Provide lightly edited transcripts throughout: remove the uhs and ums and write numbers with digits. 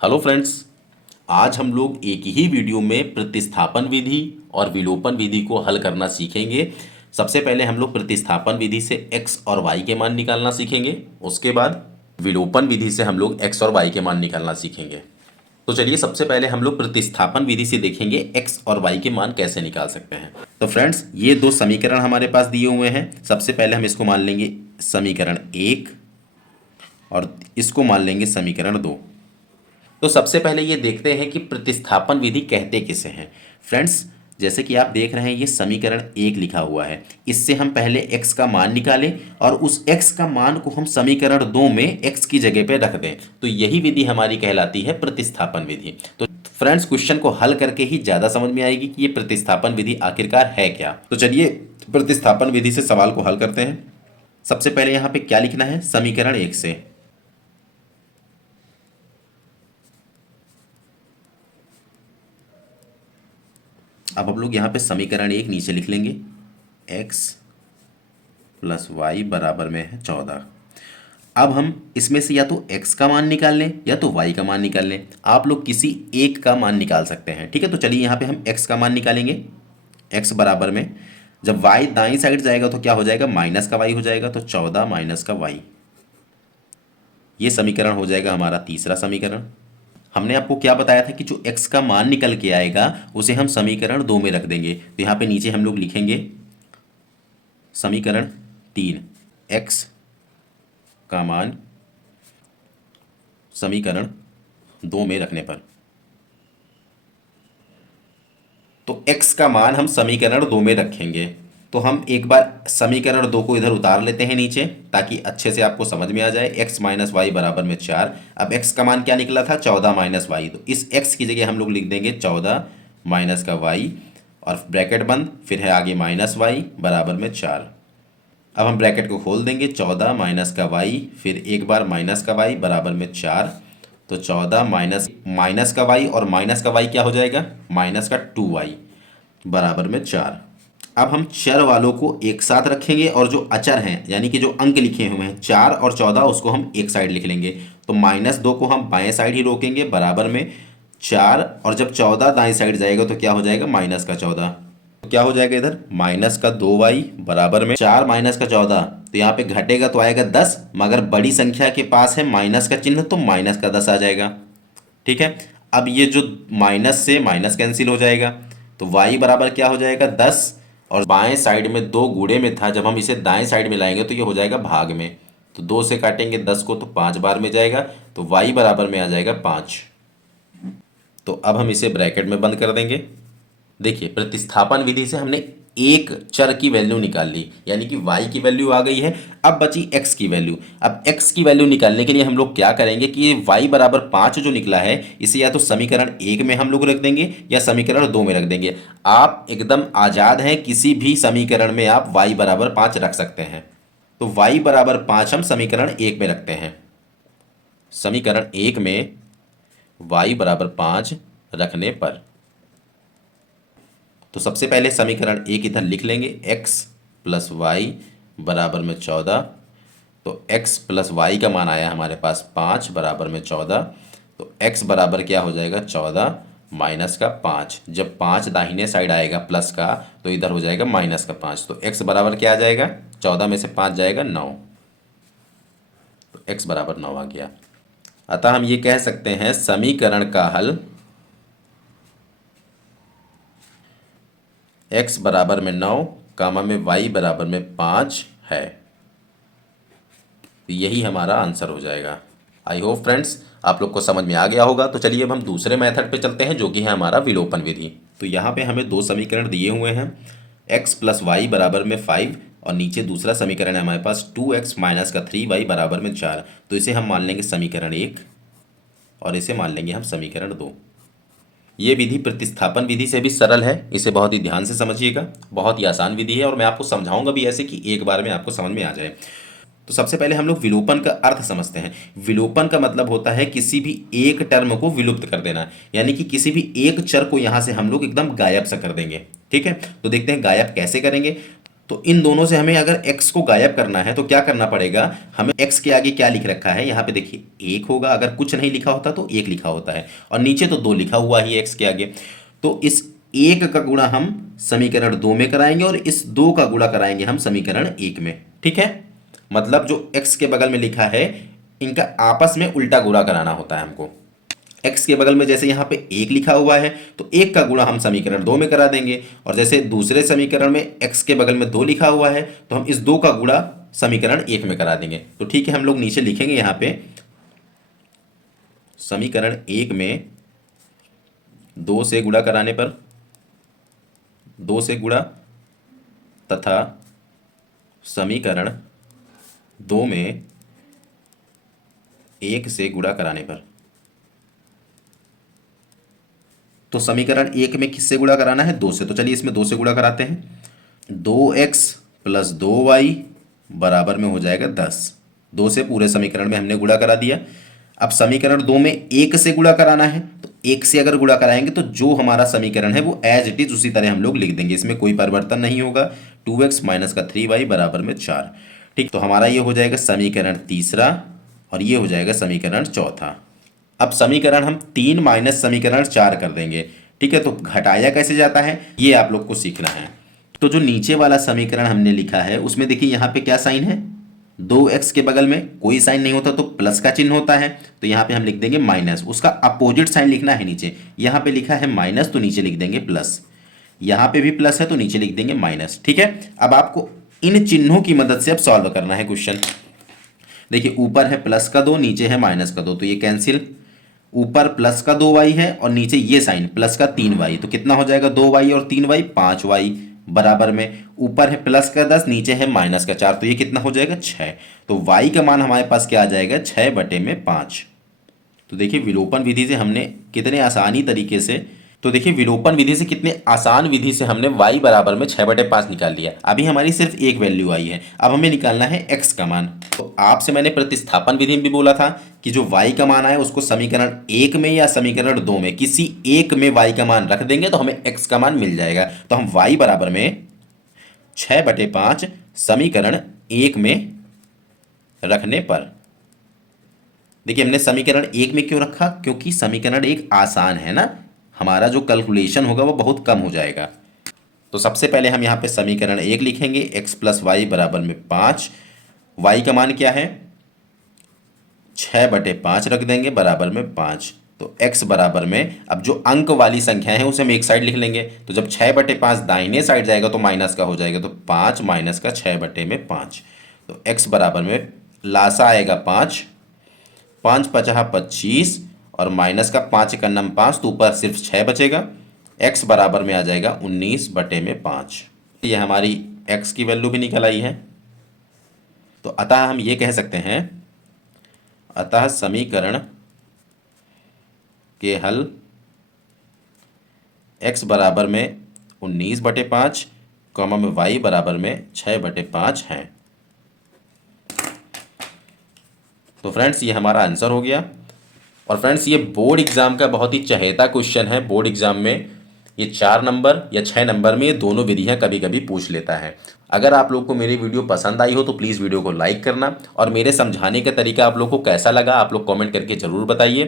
Hello friends. आज हम लोग एक ही वीडियो में प्रतिस्थापन विधि और विलोपन विधि को हल करना सीखेंगे। सबसे पहले हम लोग प्रतिस्थापन विधि से x और y के मान निकालना सीखेंगे। उसके बाद विलोपन विधि से हम लोग x और y के मान निकालना सीखेंगे। तो चलिए सबसे पहले हम लोग प्रतिस्थापन विधि से देखेंगे x और y के मान कैसे निकाल सकते हैं। तो फ्रेंड्स, ये दो समीकरण हमारे पास दिए हुए हैं। सबसे पहले हम इसको मान लेंगे समीकरण 1 और इसको मान लेंगे समीकरण 2। तो सबसे पहले ये देखते हैं कि प्रतिस्थापन विधि कहते किसे हैं। फ्रेंड्स, जैसे कि आप देख रहे हैं ये समीकरण 1 लिखा हुआ है। इससे हम पहले x का मान निकालें और उस x का मान को हम समीकरण 2 में x की जगह पे रख दें। तो यही विधि हमारी कहलाती है प्रतिस्थापन विधि। तो फ्रेंड्स, क्वेश्चन को हल करके ही ज़्यादा समझ में आएगी कि ये प्रतिस्थापन विधि आखिरकार है क्या। तो चलिए प्रतिस्थापन विधि से सवाल को हल करते हैं। सबसे पहले यहाँ पे क्या लिखना है, समीकरण 1 से अब हम लोग यहाँ पे समीकरण 1 नीचे लिख लेंगे। x प्लस वाई बराबर में है 14। अब हम इसमें से या तो x का मान निकाल लें या तो y का मान निकाल लें। आप लोग किसी एक का मान निकाल सकते हैं, ठीक है। तो चलिए यहाँ पे हम x का मान निकालेंगे। x बराबर में जब y दाईं साइड जाएगा तो क्या हो जाएगा, माइनस का y हो जाएगा। तो 14 माइनस का y, ये समीकरण हो जाएगा हमारा तीसरा समीकरण। हमने आपको क्या बताया था कि जो x का मान निकल के आएगा उसे हम समीकरण 2 में रख देंगे। तो यहाँ पे नीचे हम लोग लिखेंगे समीकरण 3, x का मान समीकरण 2 में रखने पर, तो x का मान हम समीकरण 2 में रखेंगे। तो हम एक बार समीकरण 2 को इधर उतार लेते हैं नीचे, ताकि अच्छे से आपको समझ में आ जाए। x माइनस वाई बराबर में 4। अब x का मान क्या निकला था, 14 माइनस वाई। तो इस x की जगह हम लोग लिख देंगे 14 माइनस का y और ब्रैकेट बंद, फिर है आगे माइनस वाई बराबर में 4। अब हम ब्रैकेट को खोल देंगे, 14 माइनस का y फिर एक बार माइनस का y बराबर में 4। तो 14 माइनस माइनस का y और माइनस का y क्या हो जाएगा, माइनस का 2y बराबर में 4। अब हम चर वालों को एक साथ रखेंगे और जो अचर हैं यानी कि जो अंक लिखे हुए हैं 4 और 14 उसको हम एक साइड लिख लेंगे। तो -2 को हम बाएं साइड ही रोकेंगे बराबर में 4, और जब 14 दाएं साइड जाएगा तो क्या हो जाएगा, माइनस का 14। तो क्या हो जाएगा इधर, माइनस का 2y बराबर में 4 माइनस का 14। तो यहाँ पे घटेगा तो आएगा 10, मगर बड़ी संख्या के पास है माइनस का चिन्ह तो माइनस का 10 आ जाएगा, ठीक है। अब ये जो माइनस से माइनस कैंसिल हो जाएगा, तो y बराबर क्या हो जाएगा 10, और बाएं साइड में 2 गुणे में था, जब हम इसे दाएं साइड में लाएंगे तो ये हो जाएगा भाग में। तो 2 से काटेंगे 10 को तो 5 बार में जाएगा, तो y बराबर में आ जाएगा 5। तो अब हम इसे ब्रैकेट में बंद कर देंगे। देखिए प्रतिस्थापन विधि से हमने एक चर की वैल्यू निकाल ली, यानी कि y की वैल्यू आ गई है। अब बची x की वैल्यू। अब x की वैल्यू निकालने के लिए हम लोग क्या करेंगे कि ये y बराबर 5 जो निकला है इसे या तो समीकरण 1 में हम लोग रख देंगे या समीकरण 2 में रख देंगे। आप एकदम आज़ाद हैं, किसी भी समीकरण में आप y बराबर 5 रख सकते हैं। तो y बराबर 5 हम समीकरण 1 में रखते हैं। समीकरण 1 में y बराबर 5 रखने पर, तो सबसे पहले समीकरण 1 इधर लिख लेंगे, x प्लस वाई बराबर में 14। तो x प्लस वाई का मान आया हमारे पास 5 बराबर में 14। तो x बराबर क्या हो जाएगा, 14 माइनस का 5। जब 5 दाहिने साइड आएगा प्लस का तो इधर हो जाएगा माइनस का 5। तो x बराबर क्या आ जाएगा, 14 में से 5 जाएगा 9। तो x बराबर 9 आ गया। अतः हम ये कह सकते हैं समीकरण का हल x बराबर में 9 कामा में y बराबर में 5 है। तो यही हमारा आंसर हो जाएगा। आई होप फ्रेंड्स आप लोग को समझ में आ गया होगा। तो चलिए अब हम दूसरे मेथड पे चलते हैं, जो कि है हमारा विलोपन विधि। तो यहाँ पे हमें दो समीकरण दिए हुए हैं, x प्लस वाई बराबर में 5 और नीचे दूसरा समीकरण है हमारे पास 2x माइनस का 3y बराबर में 4। तो इसे हम मान लेंगे समीकरण 1 और इसे मान लेंगे हम समीकरण 2। ये विधि प्रतिस्थापन विधि से भी सरल है, इसे बहुत ही ध्यान से समझिएगा। बहुत ही आसान विधि है और मैं आपको समझाऊंगा भी ऐसे कि एक बार में आपको समझ में आ जाए। तो सबसे पहले हम लोग विलोपन का अर्थ समझते हैं। विलोपन का मतलब होता है किसी भी एक टर्म को विलुप्त कर देना, यानी कि किसी भी एक चर को यहाँ से हम लोग एकदम गायब सा कर देंगे, ठीक है। तो देखते हैं गायब कैसे करेंगे। तो इन दोनों से हमें अगर x को गायब करना है तो क्या करना पड़ेगा, हमें x के आगे क्या लिख रखा है, यहाँ पे देखिए 1 होगा, अगर कुछ नहीं लिखा होता तो 1 लिखा होता है, और नीचे तो 2 लिखा हुआ ही है x के आगे। तो इस 1 का गुणा हम समीकरण 2 में कराएंगे और इस 2 का गुणा कराएंगे हम समीकरण 1 में। ठीक है, मतलब जो x के बगल में लिखा है इनका आपस में उल्टा गुणा कराना होता है हमको। x के बगल में जैसे यहाँ पे 1 लिखा हुआ है तो 1 का गुणा हम समीकरण 2 में करा देंगे, और जैसे दूसरे समीकरण में x के बगल में 2 लिखा हुआ है तो हम इस 2 का गुणा समीकरण 1 में करा देंगे। तो ठीक है, हम लोग नीचे लिखेंगे यहाँ पे समीकरण 1 में 2 से गुणा कराने पर 2 से गुणा तथा समीकरण 2 में 1 से गुणा कराने पर। तो समीकरण 1 में किससे गुणा कराना है, 2 से, तो चलिए इसमें 2 से गुणा कराते हैं। 2x प्लस 2y बराबर में हो जाएगा 10। 2 से पूरे समीकरण में हमने गुणा करा दिया। अब समीकरण 2 में 1 से गुणा कराना है, तो 1 से अगर गुणा कराएंगे तो जो हमारा समीकरण है वो एज इट इज उसी तरह हम लोग लिख देंगे, इसमें कोई परिवर्तन नहीं होगा। 2x माइनस का 3y बराबर में 4। ठीक, तो हमारा ये हो जाएगा समीकरण तीसरा और ये हो जाएगा समीकरण चौथा। अब समीकरण हम 3 माइनस समीकरण 4 कर देंगे। ठीक है, तो घटाया कैसे जाता है ये आप लोग को सीखना है। तो जो नीचे वाला समीकरण हमने लिखा है उसमें देखिए यहाँ पे क्या साइन है, 2x के बगल में कोई साइन नहीं होता तो प्लस का चिन्ह होता है, तो यहाँ पे हम लिख देंगे माइनस, उसका अपोजिट साइन लिखना है नीचे। यहाँ पे लिखा है माइनस तो नीचे लिख देंगे प्लस, यहाँ पे भी प्लस है तो नीचे लिख देंगे माइनस। ठीक है, अब आपको इन चिन्हों की मदद से अब सॉल्व करना है क्वेश्चन। देखिए ऊपर है प्लस का 2, नीचे है माइनस का 2, तो ये कैंसिल। ऊपर प्लस का 2y है और नीचे ये साइन प्लस का 3y, तो कितना हो जाएगा 2y और 3y 5y बराबर में। ऊपर है प्लस का 10, नीचे है माइनस का 4, तो ये कितना हो जाएगा 6। तो y का मान हमारे पास क्या आ जाएगा 6/5। तो देखिए विलोपन विधि से हमने कितने आसानी तरीके से, तो देखिए विलोपन विधि से कितने आसान विधि से हमने y बराबर में 6/5 निकाल लिया। अभी हमारी सिर्फ एक वैल्यू आई है, अब हमें निकालना है x का मान। तो आपसे मैंने प्रतिस्थापन विधि में भी बोला था कि जो y का मान आए उसको समीकरण 1 में या समीकरण 2 में किसी एक में y का मान रख देंगे तो हमें x का मान मिल जाएगा। तो हम y बराबर में 6/5 समीकरण 1 में रखने पर, देखिए हमने समीकरण 1 में क्यों रखा, क्योंकि समीकरण 1 आसान है ना, हमारा जो कैलकुलेशन होगा वो बहुत कम हो जाएगा। तो सबसे पहले हम यहाँ पे समीकरण 1 लिखेंगे, x प्लस वाई बराबर में 5। y का मान क्या है 6/5 रख देंगे बराबर में 5। तो x बराबर में, अब जो अंक वाली संख्या है उसे हम एक साइड लिख लेंगे, तो जब 6/5 दाहिने साइड जाएगा तो माइनस का हो जाएगा, तो 5 माइनस का 6/5। तो x बराबर में लासा आएगा 5, 5 पचा 25 और माइनस का 5 का नम 5, तो ऊपर सिर्फ 6 बचेगा। x बराबर में आ जाएगा 19/5। ये हमारी x की वैल्यू भी निकल आई है। तो अतः हम ये कह सकते हैं, अतः समीकरण के हल x बराबर में 19/5 कॉमा में y बराबर में 6/5 हैं। तो फ्रेंड्स ये हमारा आंसर हो गया। और फ्रेंड्स ये बोर्ड एग्जाम का बहुत ही चहेता क्वेश्चन है। बोर्ड एग्जाम में ये 4 नंबर या 6 नंबर में ये दोनों विधियां कभी कभी पूछ लेता है। अगर आप लोग को मेरी वीडियो पसंद आई हो तो प्लीज़ वीडियो को लाइक करना, और मेरे समझाने का तरीका आप लोग को कैसा लगा आप लोग कमेंट करके ज़रूर बताइए।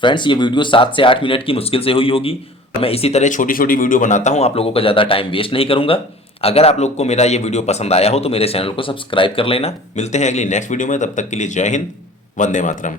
फ्रेंड्स ये वीडियो 7 से 8 मिनट की मुश्किल से हुई होगी। मैं इसी तरह छोटी छोटी वीडियो बनाता हूँ, आप लोगों का ज़्यादा टाइम वेस्ट नहीं करूँगा। अगर आप लोग को मेरा ये वीडियो पसंद आया हो तो मेरे चैनल को सब्सक्राइब कर लेना। मिलते हैं अगली नेक्स्ट वीडियो में, तब तक के लिए जय हिंद, वंदे मातरम।